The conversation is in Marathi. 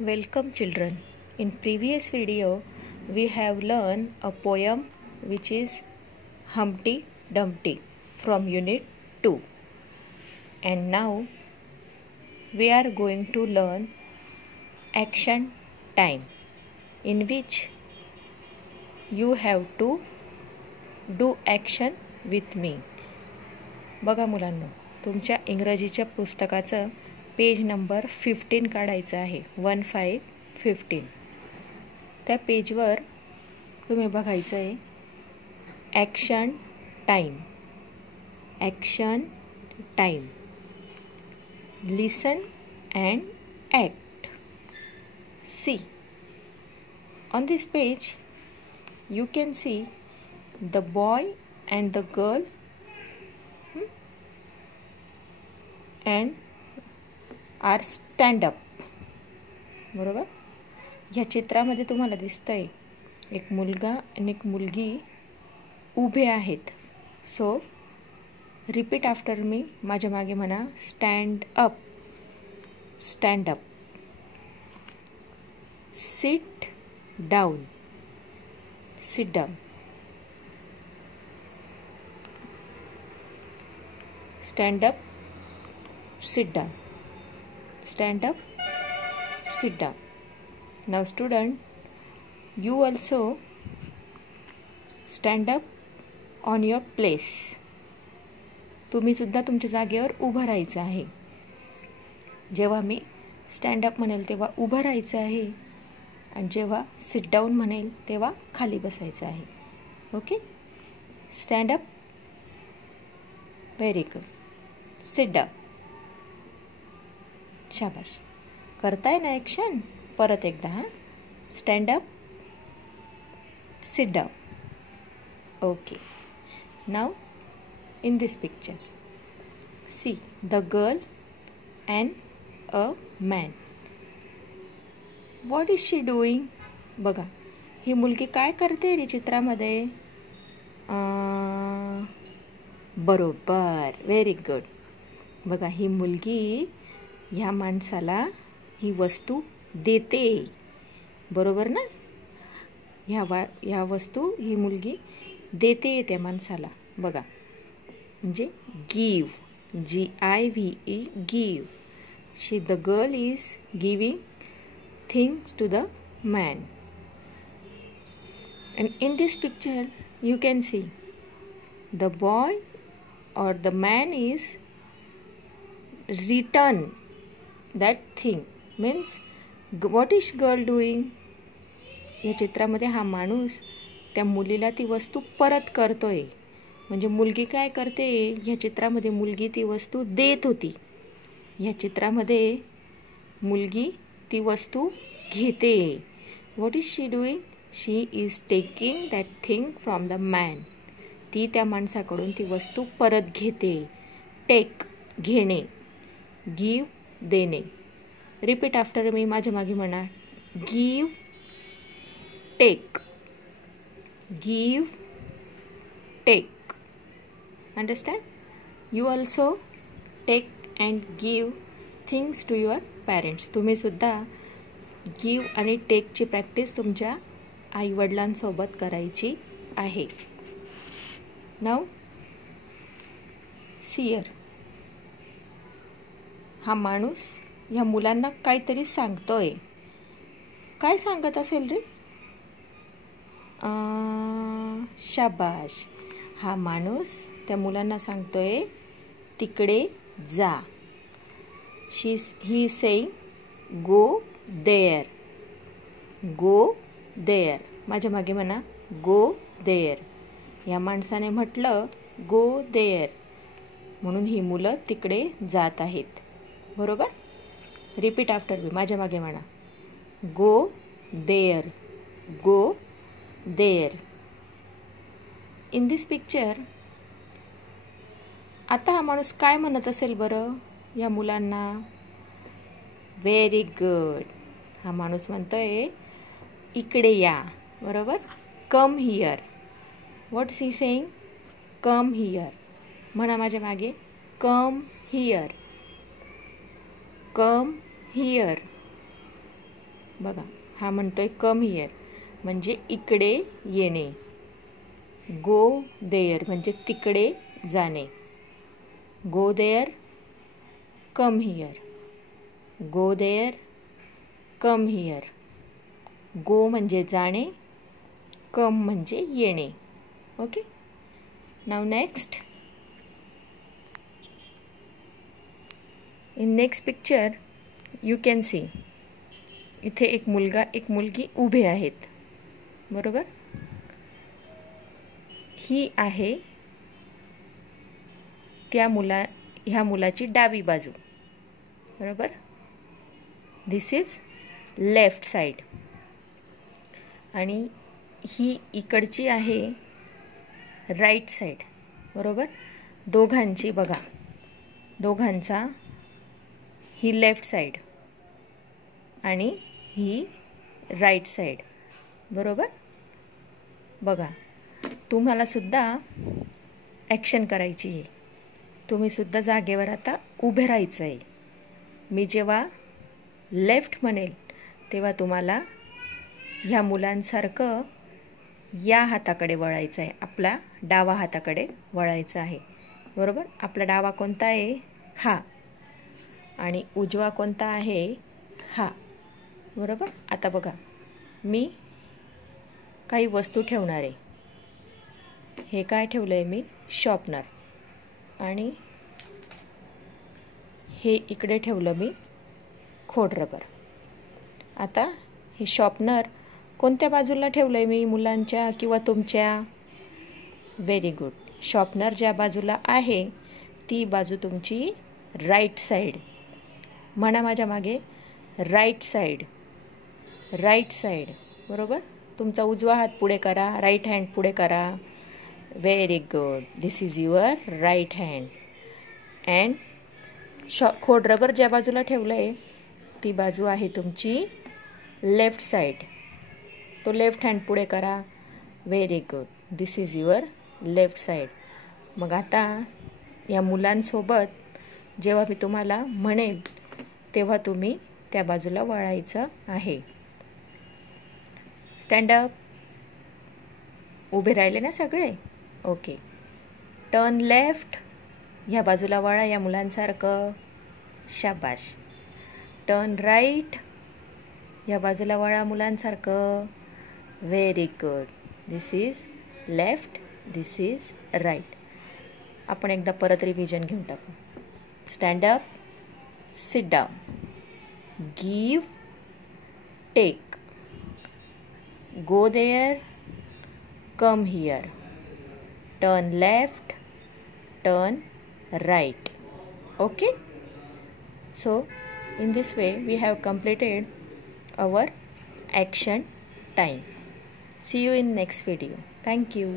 Welcome children. In previous video we have learned a poem which is Humpty Dumpty from unit 2, and now we are going to learn action time, in which you have to do action with me. बघा मुलांनो, तुमच्या इंग्रजीच्या पुस्तकाचं पेज नंबर 15 काढायचं आहे. 15 त्या पेजवर तुम्ही बघायचं आहे action time. Action time. Listen and act. See on this page you can see the boy and the girl and are stand up. बरोबर. ह्या चित्रामध्ये तुम्हाला दिसतंय एक मुलगा आणि एक मुलगी उभे आहेत. So repeat after me. माझ्या मागे म्हणा stand up. Stand up. Sit down. Sit down. Stand up. Sit down. Stand up. Sit down. Now student, you also stand up on your place. तुम्ही सुद्धा तुमच्या जागेवर उभं राहायचं आहे. जेव्हा मी स्टँड अप म्हणेल तेव्हा उभं राहायचं आहे, आणि जेव्हा सिट डाऊन म्हणेल तेव्हा खाली बसायचं आहे. Okay. Stand up. Very good. Sit down. शाबाश. करताय ना ॲक्शन. परत एकदा. हां. Stand up. Sit down. Okay. Now in this picture see the girl and a man. What is she doing. बघा, ही मुलगी काय करते रे चित्रामध्ये. बरोबर. Very good. बघा, ही मुलगी ह्या माणसाला ही वस्तू देते. बरोबर ना. ह्या वस्तू ही मुलगी देते त्या माणसाला. बघा, म्हणजे give. GIVE. Give. She the girl is giving things to the man. And in this picture you can see the boy or the man is return that thing. Means what is girl doing. या चित्रामध्ये हा माणूस त्या मुलीला ती वस्तू परत करतोय. म्हणजे मुलगी काय करते. ह्या चित्रामध्ये मुलगी ती वस्तू देत होती. ह्या चित्रामध्ये मुलगी ती वस्तू घेते. What is she doing. She is taking that thing from the man. ती त्या माणसाकडून ती वस्तू परत घेते. टेक घेणे. गिव्ह देणे. Repeat after me. माझ्या मागे म्हणा give take. Give take. Understand. You also take and give things to your parents. तुम्ही सुद्धा गिव्ह आणि टेकची प्रॅक्टिस तुमच्या आईवडिलांसोबत करायची आहे. नाव सियर. हा माणूस ह्या मुलांना काहीतरी सांगतोय. काय सांगत असेल रे. शाबाश. हा माणूस त्या मुलांना सांगतोय तिकडे जा. He saying go there. Go there. माझ्या मागे म्हणा गो देअर. या माणसाने म्हटलं गो देअर, म्हणून ही मुलं तिकडे जात आहेत. बरोबर. Repeat after me. माझ्या मागे म्हणा go there. Go there. In this picture आता हा माणूस काय म्हणत असेल बरं या मुलांना. Very good. हा माणूस म्हणतोय इकडे या. बरोबर. Come here. What is he saying. Come here. म्हणा माझ्या मागे कम हियर. Come here. बघा, हा म्हणतोय कम हियर म्हणजे इकडे येणे. गो देयर म्हणजे तिकडे जाणे. Go there, come here. Go there, come here. Go म्हणजे जाणे, कम म्हणजे येणे. Okay. Now next. In next picture you can see, इथे एक मुलगा एक मुलगी उभे आहेत, बरोबर. ही आहे ह्या मुलाची डावी बाजू, बरोबर. दिस इज लेफ्ट साइड. आणि ही इकडची आहे राईट साइड, बरोबर. दोघांची बघा, दोघांचा ही लेफ्ट साइड आणि ही राईट साइड, बरोबर. बघा, तुम्हाला सुद्धा ॲक्शन करायची आहे. तुम्ही सुद्धा जागेवर आता उभे राहायचं आहे. मी जेव्हा लेफ्ट म्हणेल तेव्हा तुम्हाला ह्या मुलांसारखं या हाताकडे वळायचं आहे, आपला डावा हाताकडे वळायचं आहे, बरोबर. आपला डावा कोणता आहे? हा. आणि उजवा कोणता आहे? हा, बरोबर. आता बघा, मी काही वस्तू ठेवणार आहे. हे काय ठेवलं आहे मी? शॉर्पनर. आणि हे इकडे ठेवलं मी खोडरबर. आता हे शॉर्पनर कोणत्या बाजूला ठेवलं आहे मी? मुलांच्या किंवा तुमच्या? Very good. शॉर्पनर ज्या बाजूला आहे ती बाजू तुमची राईट साईड. म्हणा माझ्या मागे, राईट साईड, राईट साईड, बरोबर. तुमचा उजवा हात पुढे करा, राईट हँड पुढे करा. Very good. This is your right hand. And खोडरबर ज्या बाजूला ठेवलं आहे ती बाजू आहे तुमची लेफ्ट साईड. तो लेफ्ट हँड पुढे करा. Very good. This is your left side. मग आता या मुलांसोबत जेव्हा मी तुम्हाला म्हणेल तेव्हा तुम्ही त्या बाजूला वळायचं आहे. Stand up. उभे राहिले ना सगळे? ओके. Turn left. ह्या बाजूला वळा या मुलांसारखं. शाबाश. Turn right. ह्या बाजूला वळा मुलांसारखं. Very good. This is left, this is right. आपण एकदा परत रिव्हिजन घेऊन टाकू. Stand up, sit down, give, take, go there, come here, turn left, turn right. Okay, so in this way we have completed our action time. See you in next video. Thank you.